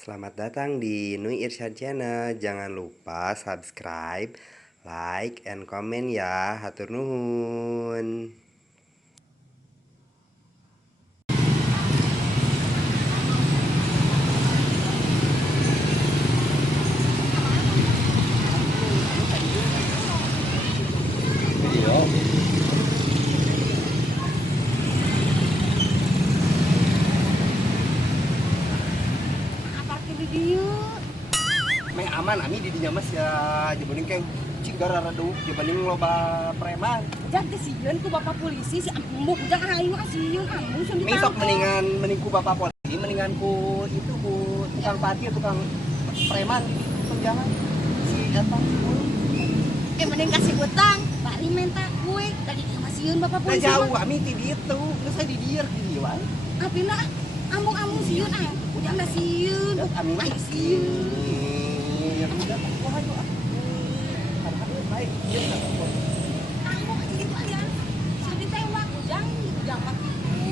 Selamat datang di Nui Irsyad Channel. Jangan lupa subscribe, like, and comment ya. Hatur nuhun. Meh aman ami di dinya mas ya jebeuning kayak cigar rada jebeuning loba preman. Jangan kesieun ku bapak polisi si ambuh jangan aing mah sieun ambuh sun Mi sok ditangkap. mending ku bapak polisi mendingan ku itu ku tukang parkir tukang preman penjahat si eta. Mending kasih utang, bari minta kue tadi dia mah sieun bapak Nah polisi. jauh ami ti ditu, geus saya di dieu di dieu wae. Apina ambung-ambung sieun udah mah sieun. Ami mah sieun. Ya udah wah ayo ah. Karena baik ieu Ambung gitu aya. Sadi tewak ujang mah gitu.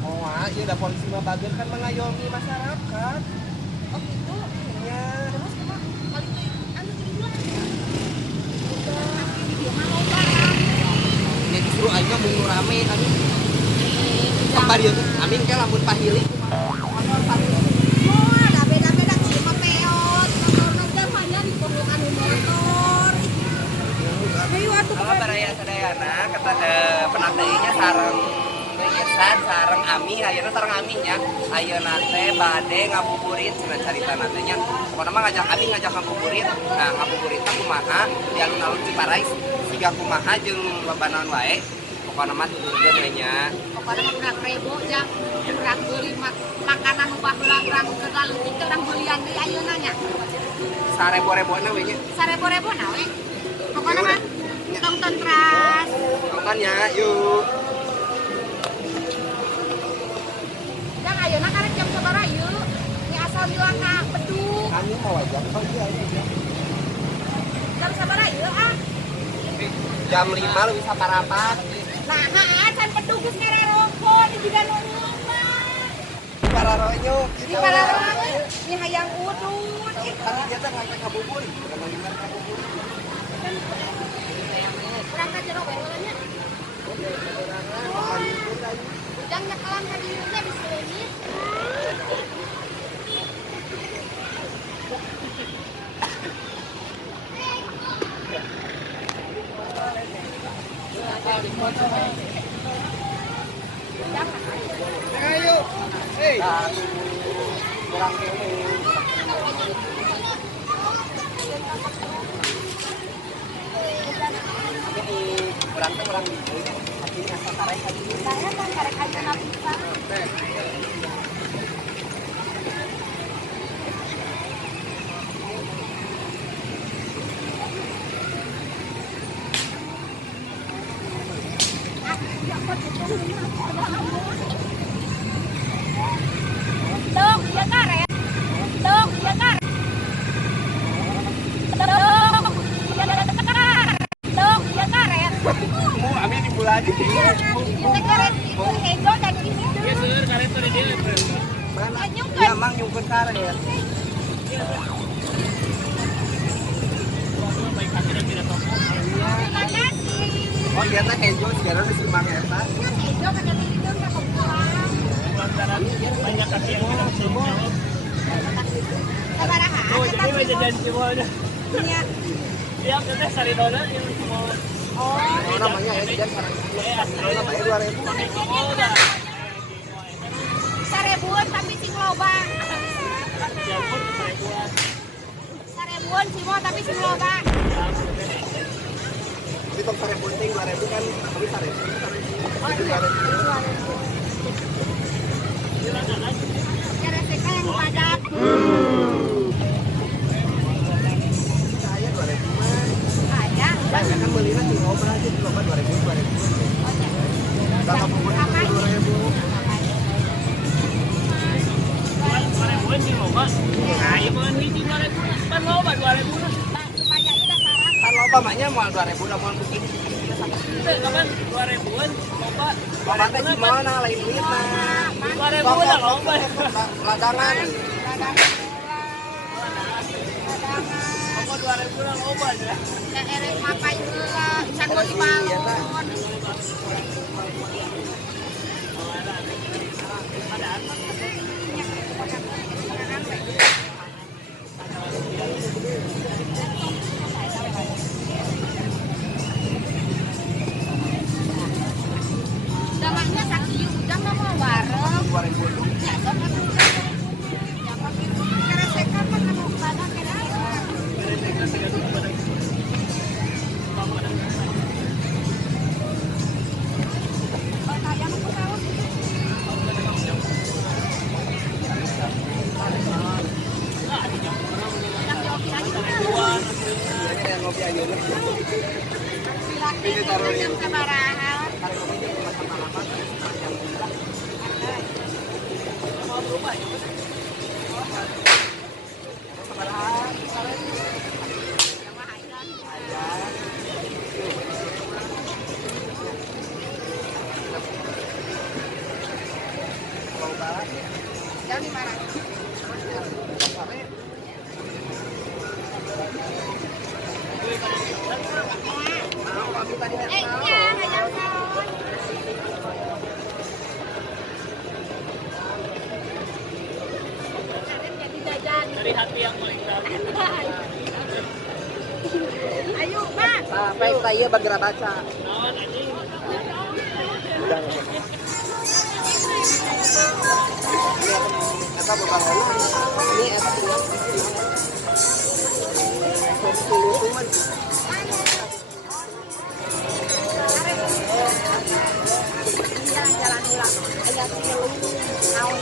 oh ieu da polisi mah bageun kan mengayomi masyarakat. Oh gitu. Ya. Terus kumaha? Kali teh anu jadi bulan. Di dia mah loba. Ya justru aing mah mun rame anu kabar ieu amin ke lamun pahili motor pahili Oh, ada beda-beda sih mah peot. Motor teh mah nya diperlukan motor. Hayu atuh apa baraya sadayana kata penateinya sareng Irsan sareng Ami ayeuna sareng Ami nya ayeuna teh bade ngabuburit cenah carita teh nya pokona mah ngajak Ami ngajak ngabuburit nah ngabuburit teh kumaha di alun-alun Ciparais siga kumaha jeung lobanaon wae pokona mah tuturkeun we nya pokoknya mah berak rebo jang berak beli makanan upah belang ke lalu itu orang belian di ayeuna nya sarebo-rebona we nya sarebo-rebo na we pokoknya mah tonton terus tonton ya yuk jang ayeuna karek jam sabaraha ieu nya asal bilang ka beduk kami mau aja oh iya iya jam sabaraha ieu jam 5 lebih saparapat nah can beduk geus ngareroko di juga nu Pararonyo di Pararonyo ini hayang udut tadi dia teh ngajak ngabuburit bukan ngajak ngabuburit urang ka jero we nya ujang nyekelan ka dieu teh di sini ayo hei kurang kene ini kurang teh kurang gitu tapi asa karek aja saya kan karek aja napisa Dok, dia karet. Dok, dia karet. Dok, dia karet. Dok, dia karet. oh ami di bulan ini Dia karet itu hejo dan ini. mana dia mang nyungkeun karet Terima kasih. oh dia teh hejo sekarang di Simang eta Hejo pada itu nggak pulang. banyak kaki yang bilang semua. Sabaraha? Oh, jadi mau jajan semuanya. Iya. Dia katanya sari dona yang mau. Oh, oh namanya ya dia sekarang kalau bayar 2.000 Oh, dah. sarebuan tapi sing loba. Ya pun seribuan. Sarebuan sih mau tapi sing loba. di tong 1.000 ting 2.000 kan tapi 1.000 Oh iya. Kereseka yang padat. saya 2.000 mah Ada. saya kan belinya di ngobrol aja di loba 2.000 Oh iya. udah ngabuburit Apanya? 2.000 Seribuan sih loba. Nah, iya mah hiji 2.000. Pan loba 2.000. Supaya itu dasaran. kan loba maknya mau 2.000 udah mau begini Itu kapan 2.000-an loba. loba teh gimana lain duit nah 2.000 udah loba. ladangan Ladang Jangan. Apa 2000 lah loba ya. Ya erek mapai heula, can mau dibalon. Udangnya sakit, udang mah mau bareng. 2000 Ya, jangan keresekan kan anu badan keresekan. yang ngopi ayeuna. Ini taruh jam sabaraha. Jam 500. Iya, hanya sound. Jadi jajan. Dari hati yang paling dalam. Ayo, Pak. Sampai saya bergerak baca. Naon anjing. Eta bukan ini eta Jalan ulang. Aya tilu. Naon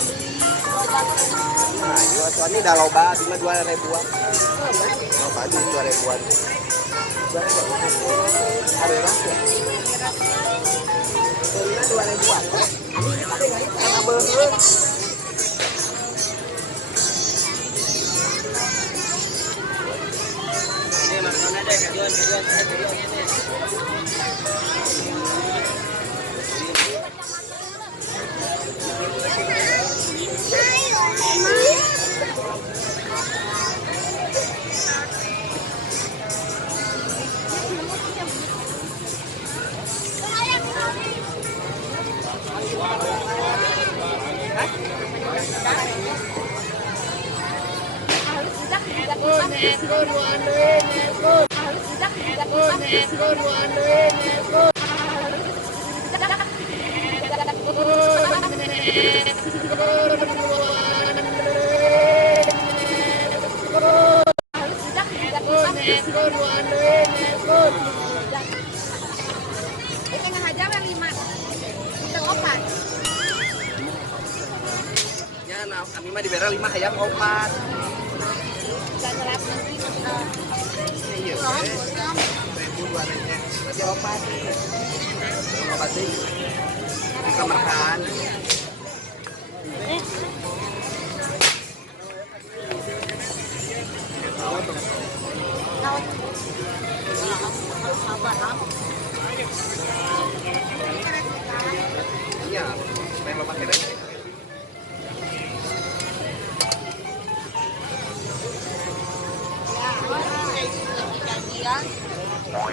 Nah, jual ini udah loba, cuma 2000-an. Loba di 2000-an. Hari rakyat. Ini 2000-an. Ini beuleuh. Ini mana ada kejuan ini. Ya, nah, kami mah dibere 5 hayam 4. Iya, 1.200 masih 4. 4 sih. Bisa makan. Iya, supaya lo pakai deh. Oh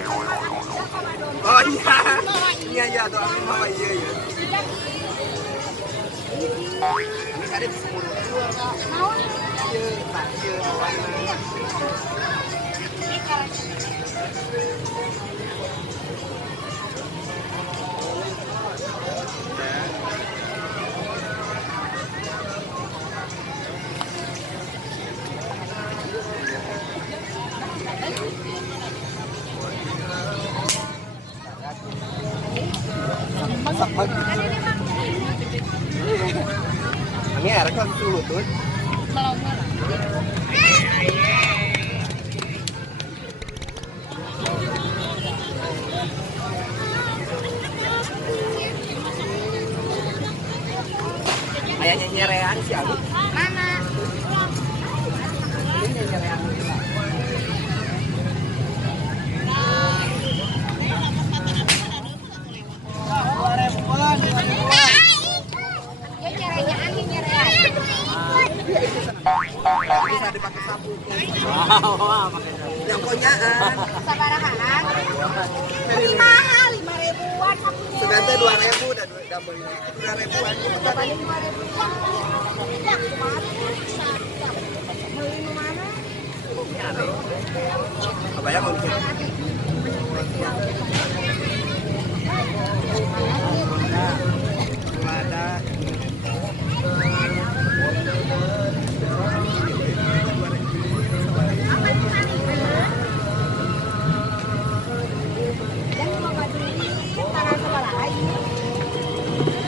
iya, iya doa mama iya. Ini ada di sepuluh. Mau? Masak banget. Ini air kan dulu tuh. Ayahnya nyerean si Alu. Mana? Ini nyerean. Ya nyerenya angin nyerenya. Bisa dipakai sapu. Wah, pakai sapu. Yang konyaan. Sabarahan. Lebih mahal 5 ribuan sapunya. Sebentar 2.000 udah double ini. 2.000-an. Coba 5 ribuan. Tidak, kemarin. Beli mana? Kebayang mungkin. Ada. Dan mau beli tangan sebelah lagi.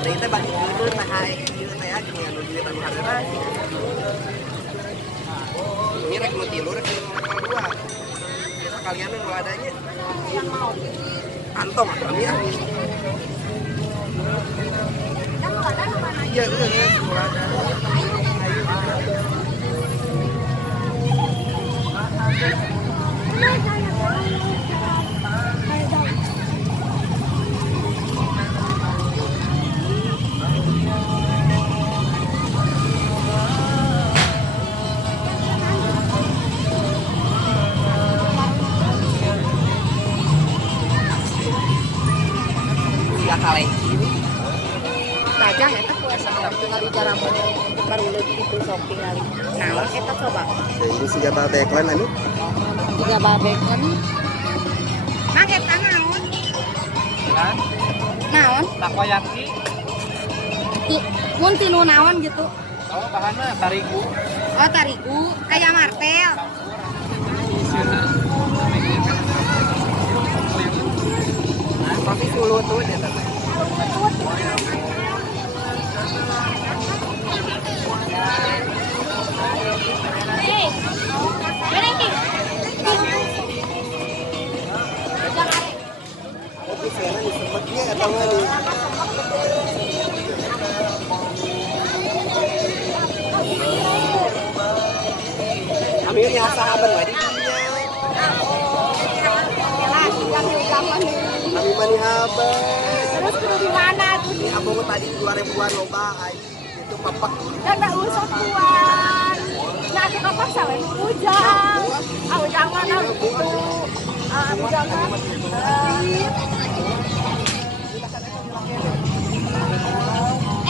Kita bagi dulu teh hai ieu teh aja anu duit anu hareureuna. Ini rek nu tilu rek nu dua. Sekalian nu adanya. Yang mau Kantong kami ah. dan mau ada mana? Iya, nu ada. Siga kaleci. Tajang eta puasa tinggal jarang baru leutik itu sok tingali. Naon eta coba? Ini siga babeklan anu. Tiga babekon. Mang eta naon? Kan? Naon? Takoyaki. Mun tinu naon gitu. Oh, bahannya tarigu. Oh, tarigu kayak martel. Tapi sulut tuh dia teh. Hei. Berhenti. Jangan. Tapi sana disempetnya atau enggak nih? Ambil yang sahabat enggak di Kami mani habis. Terus kudu di mana tuh? Ini abang tadi 2.000-an loba ay. Itu papak. Dan gak usah kuat. Nanti kapan sampai ujang. Ujang mana gitu? Ujang mana?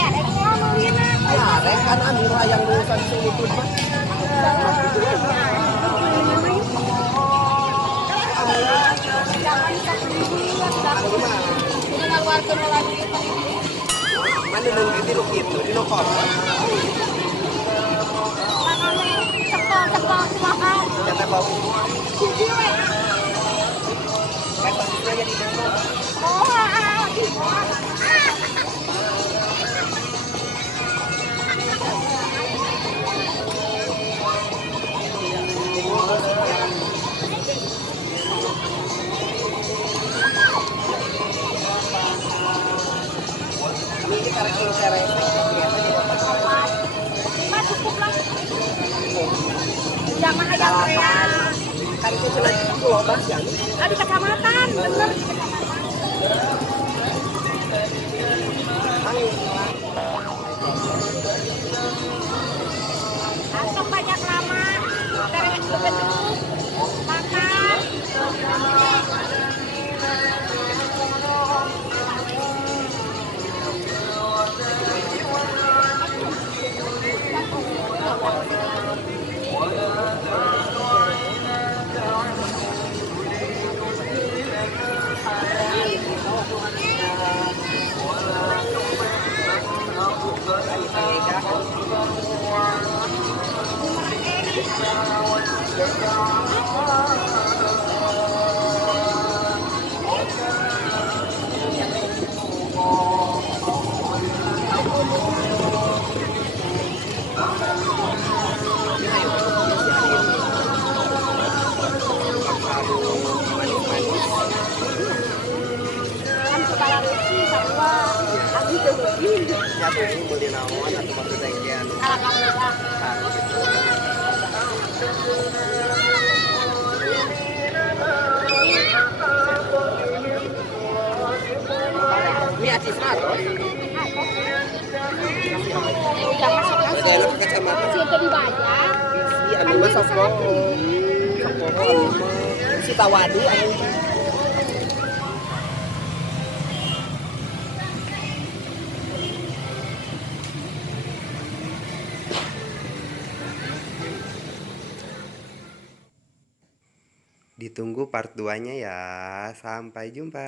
Rek ngomongin apa? Ya, rek kan ambil yang urusan selutut mah. Jangan keluarkan lagi. Mana nang di lu kitu di lu kos. Cepol mahal. Kata bau. Cici we. Kayak tadi jadi demo. Oh, Ini karek serek. Mas cukup lah. Jangan aja teriak. Kan itu cuma pulau Basya. Di kecamatan, bener di kecamatan. Antok banyak lama. Tereng gedung. Makan. Kan kepala Rusi bahwa aku jadi Jatuh ini beli naon atau maksudnya kian. alhamdulillah. Ini acis maros. Jangan masuk Ada lu ke kecamatan. Siapa dibayar? sok bohong. Sok bohong. Si tawadu anu. Ditunggu part 2-nya ya. Sampai jumpa.